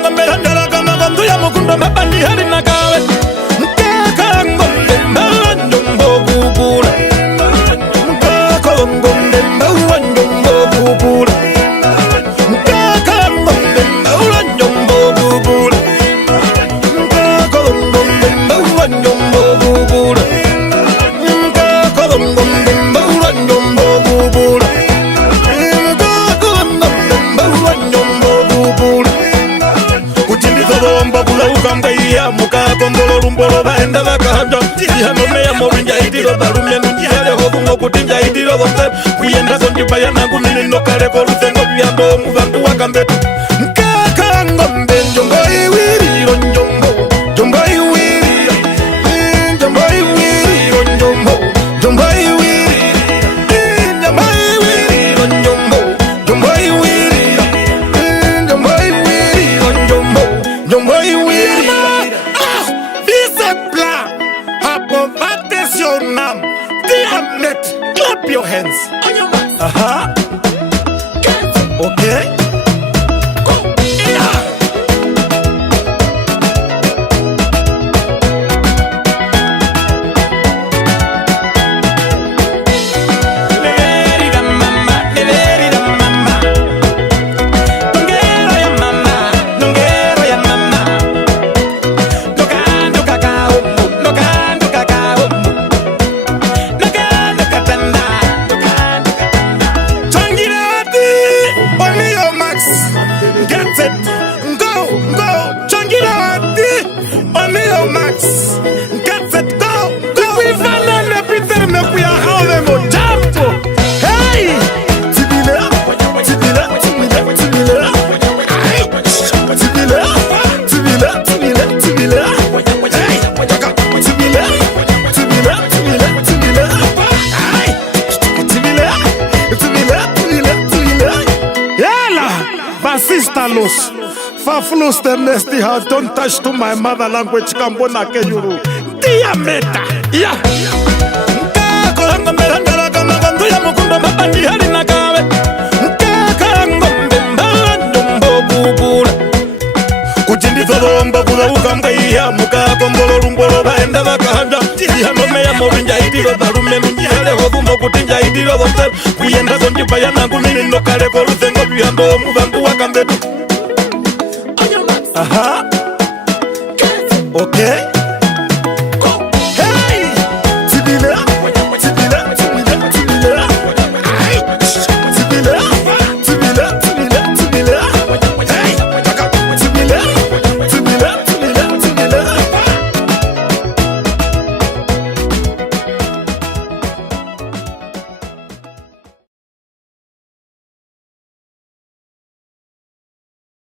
ngombe handala kama gondu ya mukundo mabandi hali nakawe mkaka ngombe mbawa njombo kubula mkaka ngombe mbawa njombo kubula mkaka ngombe mbawa njombo kubula mkaka ngombe mbawa njombo kubula mkaka ngombe mbawa njombo kubula Ukambaya mukakondolo lumbolo baenda bakahanda hano meya mobinja itiro barume nunjale hokungo kutinja itiro bonte kuyenda kondibaya nangu nilino kale ko lutengo byando mubantu wakambetu mkaka ngombe njombo iwiri njombo njombo iwiri njombo iwiri njombo njombo iwiri njombo iwiri njombo njombo iwiri njombo iwiri njombo njombo iwiri. Clap your hands. Okay. Sistalos, Faflos the nasty heart, don't touch to my mother language, Kambona Kejuru. Diameta, yeah. Kujindizolomba kula ukambaya mukakondolo lumbolo baenda bakahanda hano meya mobinja itiro barume nunjale hokungo kutinja itiro bonte kuyenda kondibaya nangu nilino kale ko lutengo byando mubantu wakambetu. Aha.